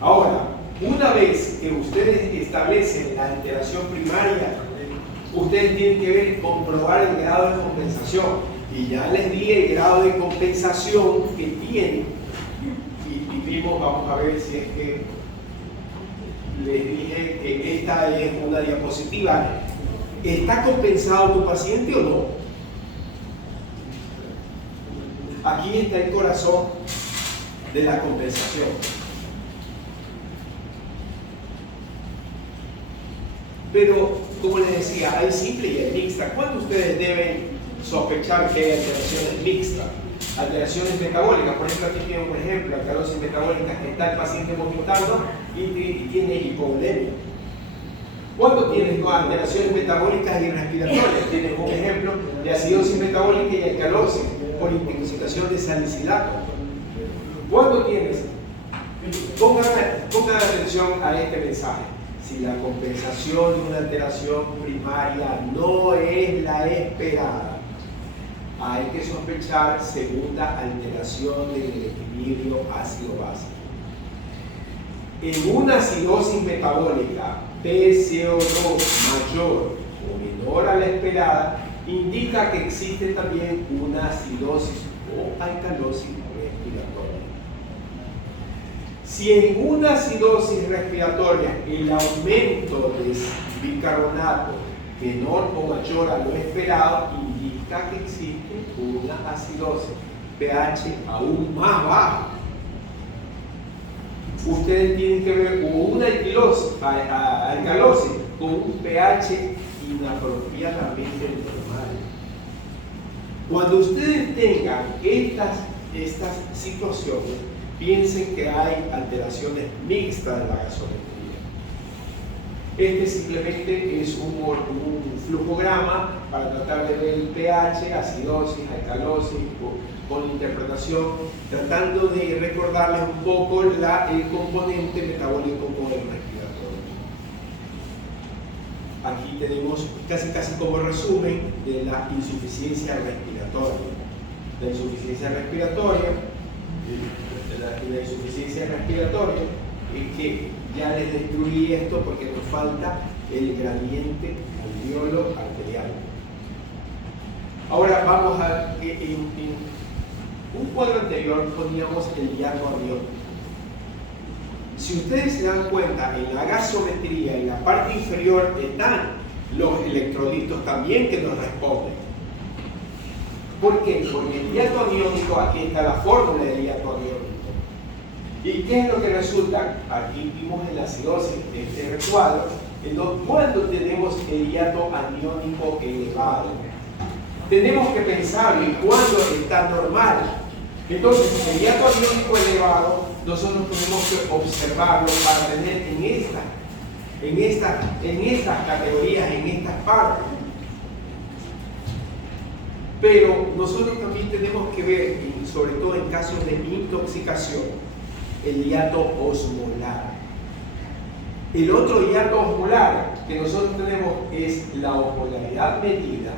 Ahora, una vez que ustedes establecen la alteración primaria, ustedes tienen que comprobar el grado de compensación. Y ya les di el grado de compensación que tiene. Y vimos, vamos a ver si es que les dije que esta es una diapositiva. ¿Está compensado tu paciente o no? Aquí está el corazón de la compensación. Pero, como les decía, hay simple y hay mixta. ¿Cuándo ustedes deben sospechar que hay alteraciones mixtas? Alteraciones metabólicas. Por ejemplo, aquí tiene un ejemplo: alcalosis metabólica, que está el paciente vomitando y tiene hipovolemia. ¿Cuándo tienes alteraciones metabólicas y respiratorias? Tienes un ejemplo de acidosis metabólica y alcalosis por intoxicación de salicilato. ¿Cuándo tienes? Pongan atención a este mensaje. Si la compensación de una alteración primaria no es la esperada, hay que sospechar segunda alteración del equilibrio ácido-básico. En una acidosis metabólica, PCO2 mayor o menor a la esperada, indica que existe también una acidosis o alcalosis respiratoria. Si en una acidosis respiratoria el aumento de bicarbonato menor o mayor a lo esperado, indica que existe una acidosis, pH aún más bajo. Ustedes tienen que ver una alcalosis con un pH inapropiadamente normal. Cuando ustedes tengan estas situaciones, piensen que hay alteraciones mixtas de la gasometría. Este simplemente es un flujograma para tratar de ver el pH, acidosis, alcalosis, con interpretación, tratando de recordarles un poco el componente metabólico con el respiratorio. Aquí tenemos casi como resumen de la insuficiencia respiratoria. La insuficiencia respiratoria es que ya les destruí esto porque nos falta el gradiente alveolo arterial. Ahora vamos a en un cuadro anterior poníamos el hiato amniótico. Si ustedes se dan cuenta, en la gasometría, en la parte inferior están los electrolitos también que nos responden. ¿Por qué? Porque el hiato amniótico, aquí está la fórmula del hiato amniótico. ¿Y qué es lo que resulta? Aquí vimos en la acidosis, este recuadro, entonces cuando tenemos el hiato amniótico elevado, tenemos que pensar en cuándo está normal. Entonces, el hiato amniótico elevado, nosotros tenemos que observarlo para tener en estas categorías, en estas partes. Pero nosotros también tenemos que ver, sobre todo en casos de intoxicación, el hiato osmolar. El otro hiato osmolar que nosotros tenemos es la osmolaridad medida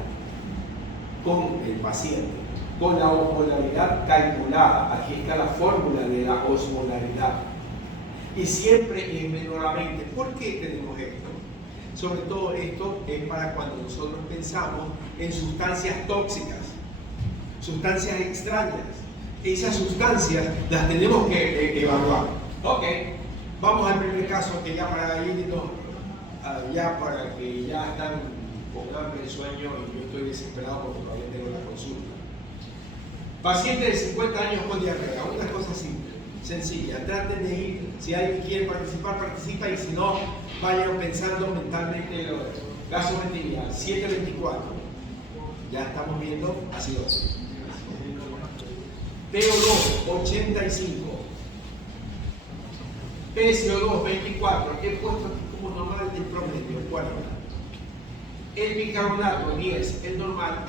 con el paciente, con la osmolaridad calculada. Aquí está la fórmula de la osmolaridad. Y siempre es menor a 20. ¿Por qué tenemos esto? Sobre todo esto es para cuando nosotros pensamos en sustancias tóxicas, sustancias extrañas. Esas sustancias las tenemos que evaluar. Ok, vamos al primer caso, que ya para irnos, ya para que ya están con hambre, sueño, y yo estoy desesperado porque todavía tengo la consulta. Paciente de 50 años con diarrea, una cosa simple, sencilla. Traten de ir, si alguien quiere participar, participa, y si no, vayan pensando mentalmente. Gasometría 724, ya estamos viendo acidosis. PO2 85, PCO2 24, he puesto aquí como normal del promedio 40. El bicarbonato 10, el normal,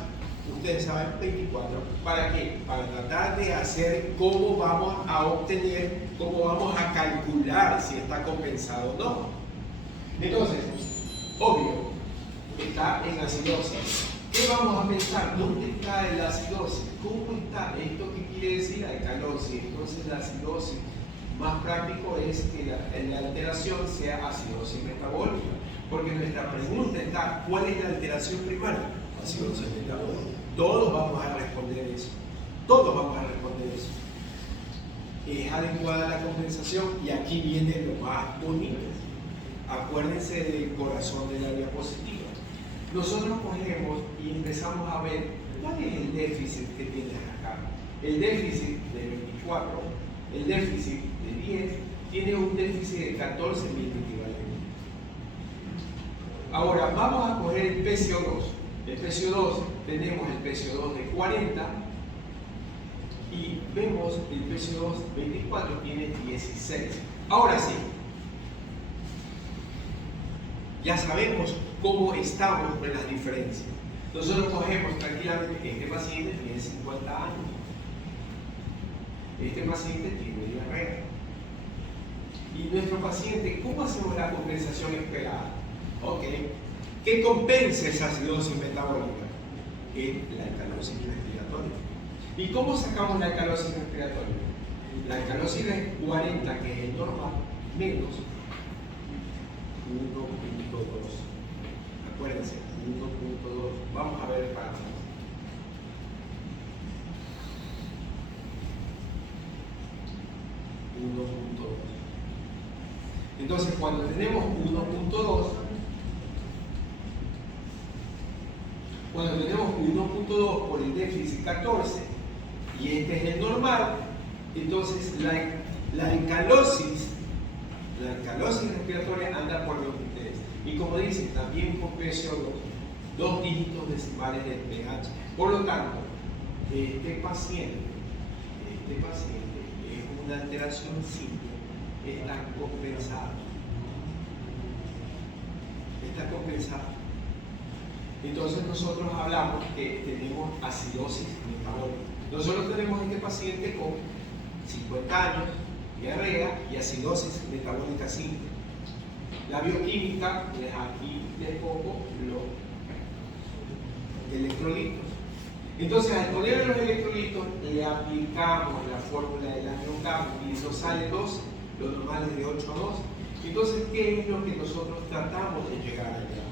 ustedes saben, 24. ¿Para qué? Para tratar de hacer cómo vamos a obtener, cómo vamos a calcular si está compensado o no. Entonces, obvio, está en acidosis. ¿Qué vamos a pensar? ¿Dónde está la acidosis? ¿Cómo está? ¿Esto qué quiere decir? Alcalosis. Entonces la acidosis más práctico es que la alteración sea acidosis metabólica. Porque nuestra pregunta está, ¿cuál es la alteración primaria? Acidosis metabólica. Todos vamos a responder eso. Todos vamos a responder eso. ¿Es adecuada la compensación? Y aquí viene lo más bonito. Acuérdense del corazón de la diapositiva. Nosotros cogemos y empezamos a ver cuál es el déficit que tienes acá. El déficit de 24, el déficit de 10, tiene un déficit de 14.000 equivalentes. Ahora vamos a coger el PCO2. El PCO2, tenemos el PCO2 de 40 y vemos el PCO2 24 tiene 16. Ahora sí, ya sabemos cómo estamos con las diferencias. Nosotros cogemos tranquilamente, este paciente tiene 50 años, este paciente tiene diarrea. Y nuestro paciente, ¿cómo hacemos la compensación esperada? Ok, ¿qué compensa esa acidosis metabólica? Es la alcalosis respiratoria. ¿Y cómo sacamos la alcalosis respiratoria? La alcalosis es 40, que es el normal, menos 1.2. Acuérdense, 1.2. Vamos a ver el parámetro. 1.2. Entonces, cuando tenemos 1.2, por el déficit 14 y este es el normal, entonces la alcalosis respiratoria anda por 23. Y como dicen, también por PCO2, 2 dígitos decimales del pH. Por lo tanto, este paciente es una alteración simple, está compensado. Entonces nosotros hablamos que tenemos acidosis metabólica. Nosotros tenemos este paciente con 50 años, diarrea y acidosis metabólica simple. La bioquímica, aquí les pongo los electrolitos. Entonces, al poner los electrolitos, le aplicamos la fórmula del aniocap y eso sale 12, lo normal es de 8 a 12. Entonces, ¿qué es lo que nosotros tratamos de llegar allá?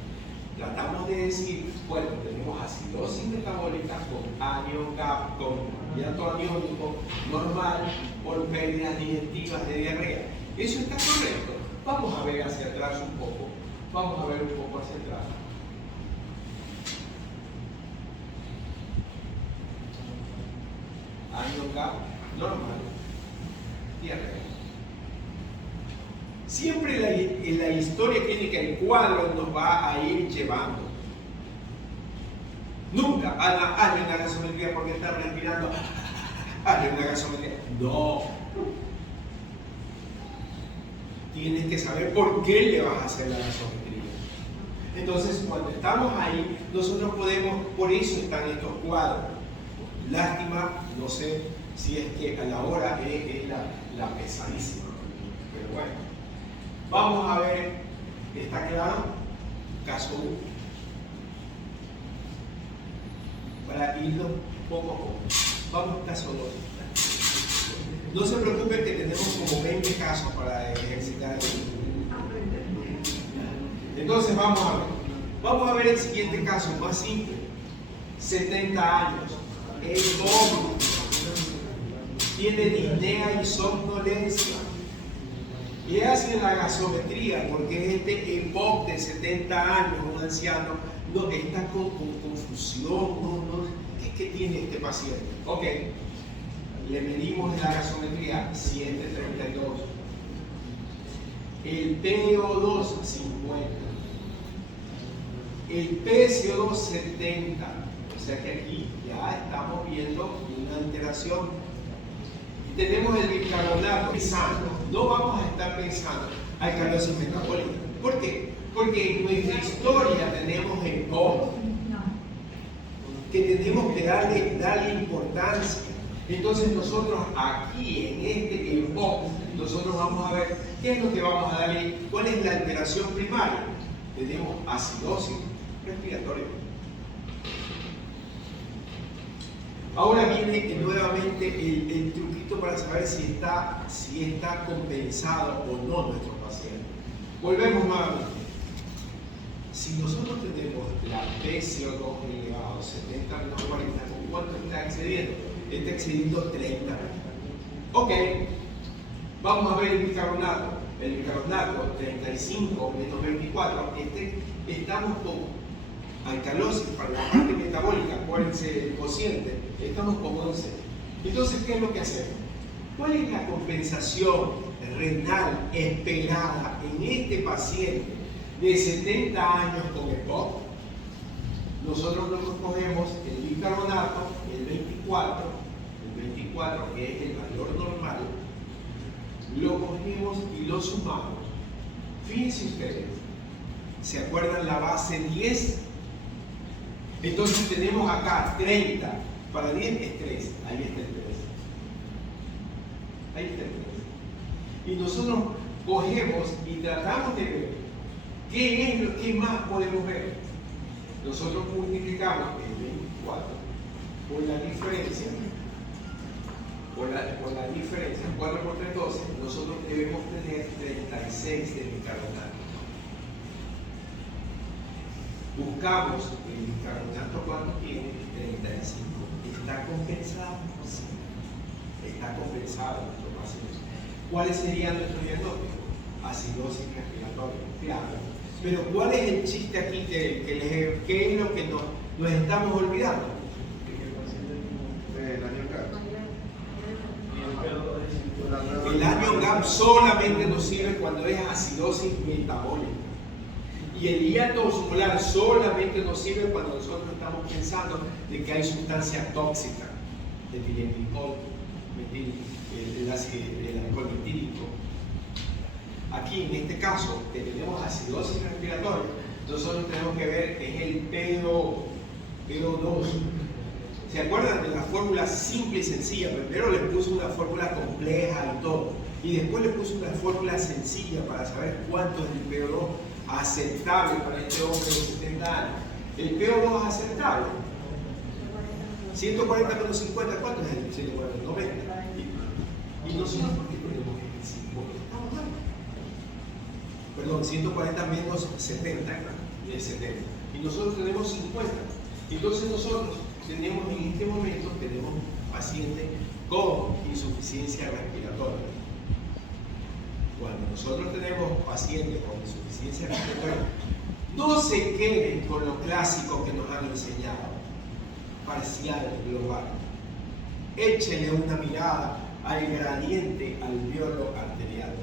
Tratamos de decir, bueno, tenemos acidosis metabólica con aniocap, con hiato aniónico normal por pérdidas digestivas de diarrea. ¿Eso está correcto? Vamos a ver hacia atrás un poco. Vamos a ver un poco hacia atrás. Aniocap normal, diarrea. Siempre la historia clínica, el cuadro nos va a ir llevando. Nunca, hazle una gasometría porque está respirando. Hazle una gasometría. No. Tienes que saber por qué le vas a hacer la gasometría. Entonces, cuando estamos ahí, nosotros podemos, por eso están estos cuadros. Lástima, no sé si es que a la hora es la pesadísima. Pero bueno. Vamos a ver, ¿está claro? Caso 1. Para irnos poco a poco. Vamos al caso 2. No se preocupen que tenemos como 20 casos para ejercitar el. Entonces vamos a ver. Vamos a ver el siguiente caso, más simple. 70 años. El hombre tiene disnea y somnolencia. Y hacen la gasometría, porque es este EPOC de 70 años, un anciano, no, está con confusión, ¿qué tiene este paciente? Ok, le medimos la gasometría 732, el PO2 50, el PCO2 70, o sea que aquí ya estamos viendo una alteración. Y tenemos el bicarbonato pensando, no vamos a estar pensando alcalosis metabólica. ¿Por qué? Porque en nuestra historia tenemos el POC, que tenemos que darle importancia. Entonces nosotros aquí en este EPOC, nosotros vamos a ver qué es lo que vamos a darle, cuál es la alteración primaria. Tenemos acidosis respiratoria. Ahora viene nuevamente el truquito para saber si está compensado o no nuestro paciente. Volvemos nuevamente. Si nosotros tenemos la PCO2 elevado, 70 menos 40, ¿con cuánto está excediendo? Está excediendo 30. Ok, vamos a ver el bicarbonato. El bicarbonato, 35 menos 24, estamos con alcalosis para la parte metabólica, acuérdense el cociente, estamos con 11. Entonces, ¿qué es lo que hacemos? ¿Cuál es la compensación renal esperada en este paciente de 70 años con EPOC? Nosotros nos cogemos el bicarbonato, el 24 que es el valor normal, lo cogemos y lo sumamos. Fíjense ustedes, ¿se acuerdan la base 10? Entonces tenemos acá 30, para 10 es 3, ahí está el 3. Ahí está el 3. Y nosotros cogemos y tratamos de ver qué más podemos ver. Nosotros multiplicamos el 24 por la diferencia, 4 por 3, 12, nosotros debemos tener 36 de bicarbonato. Buscamos el bicarbonato, ¿cuánto tiene? 35. ¿Está compensado? Sí. Está compensado nuestro paciente. ¿Cuáles serían nuestros diagnósticos? Acidosis respiratoria, claro. Pero ¿cuál es el chiste aquí qué es lo que nos estamos olvidando? El año GAP solamente nos sirve cuando es acidosis metabólica. Y el hiato osmolar solamente nos sirve cuando nosotros estamos pensando de que hay sustancia tóxica, metilenglicol, el alcohol metílico. Aquí, en este caso, que tenemos acidosis respiratoria, nosotros tenemos que ver es el PO2. ¿Se acuerdan de la fórmula simple y sencilla? Primero le puse una fórmula compleja y todo, y después le puse una fórmula sencilla para saber cuánto es el PO2 aceptable para este hombre de 70 años. El PO2 aceptable, 140 menos 50, ¿cuánto es el 140? 90. Y nosotros, ¿por qué tenemos el 50? Estamos mal. Perdón, 140 menos 70, y el 70. Y nosotros tenemos 50. Entonces nosotros tenemos en este momento, tenemos pacientes con insuficiencia respiratoria. Cuando nosotros tenemos pacientes con insuficiencia respiratoria, no se queden con lo clásico que nos han enseñado, parcial, global. Échenle una mirada al gradiente alveolo arterial,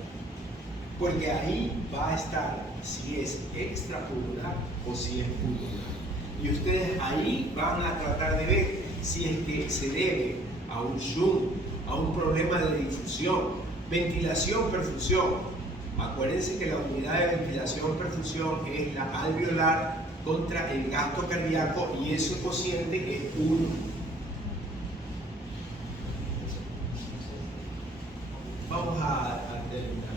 porque ahí va a estar si es extrapulmonar o si es pulmonar. Y ustedes ahí van a tratar de ver si es que se debe a un shunt, a un problema de difusión, ventilación, perfusión. Acuérdense que la unidad de ventilación, perfusión es la alveolar contra el gasto cardíaco y ese cociente es 1. Vamos a terminar.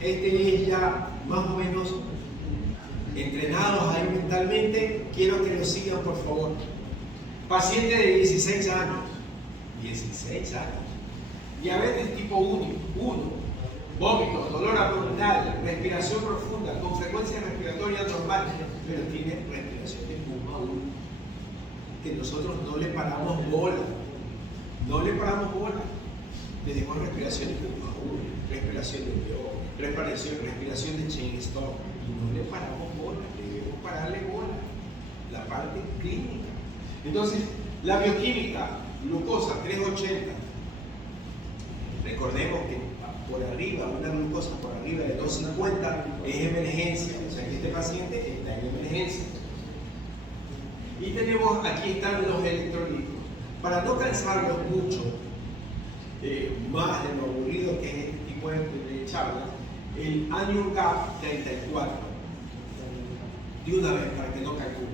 Este es ya más o menos Entrenados ahí mentalmente, quiero que lo sigan por favor. Paciente de 16 años. 16 años. Diabetes tipo 1. Vómitos, dolor abdominal, respiración profunda, con frecuencia respiratoria normal, pero tiene respiración de pulmón 1. Que nosotros no le paramos bola. No le paramos bola. Le dimos respiración de pulmón 1, respiración de Dios, respiración de chain stop. Y no le paramos bola, debemos pararle bola. La parte clínica. Entonces, la bioquímica, glucosa 380. Recordemos que por arriba, una glucosa por arriba de 250 es emergencia, o sea que este paciente está en emergencia. Y tenemos, aquí están los electrolitos. Para no cansarlos mucho, más de lo aburrido que es este tipo de charlas, el Annual Gap 34, de una vez para que no calcule.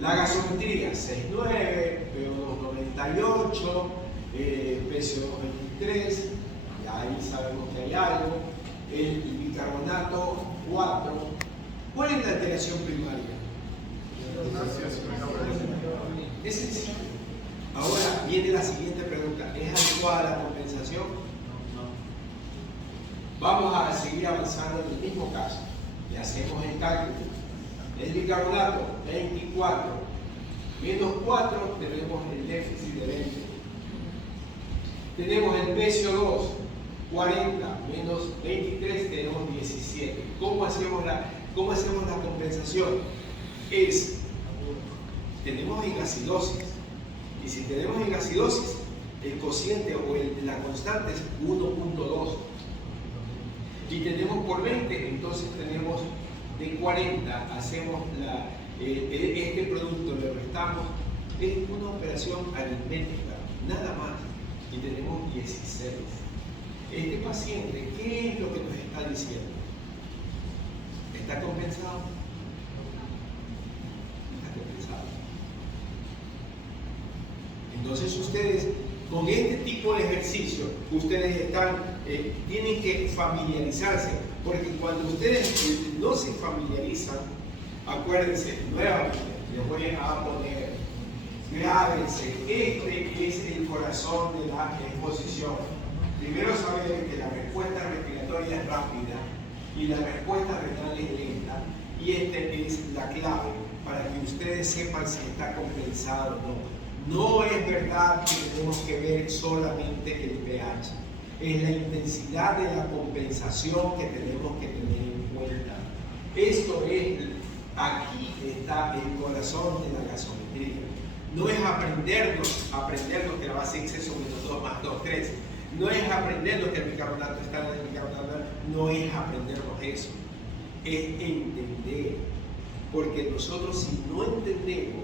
La gasometría 6.9, PO2 98, PCO 23, y ahí sabemos que hay algo. El bicarbonato 4. ¿Cuál es la alteración primaria? Es sencillo. Ahora viene la siguiente pregunta. ¿Es adecuada la compensación? Vamos a seguir avanzando en el mismo caso. Le hacemos el cálculo. El bicarbonato 24 menos 4, tenemos el déficit de 20. Tenemos el PCO2 40 menos 23, tenemos 17. ¿Cómo hacemos la compensación? Tenemos engacidosis. Y si tenemos engacidosis, el cociente o la constante es 1.2. Y tenemos por 20, entonces tenemos de 40, hacemos este producto, le restamos, es una operación aritmética, nada más, y tenemos 16. Este paciente, ¿qué es lo que nos está diciendo? ¿Está compensado? Está compensado. Entonces ustedes, con este tipo de ejercicio, ustedes tienen que familiarizarse, porque cuando ustedes no se familiarizan, acuérdense, nuevamente, les voy a poner, grábense, este es el corazón de la exposición. Primero saber que la respuesta respiratoria es rápida y la respuesta renal es lenta, y esta es la clave para que ustedes sepan si está compensado o no. No es verdad que tenemos que ver solamente el pH, es la intensidad de la compensación que tenemos que tener en cuenta. Esto es, aquí está el corazón de la gasometría. No es aprendernos que la base de exceso menos 2 más 2, 3. No es aprendernos que el bicarbonato está en el bicarbonato, no es aprendernos eso. Es entender. Porque nosotros, si no entendemos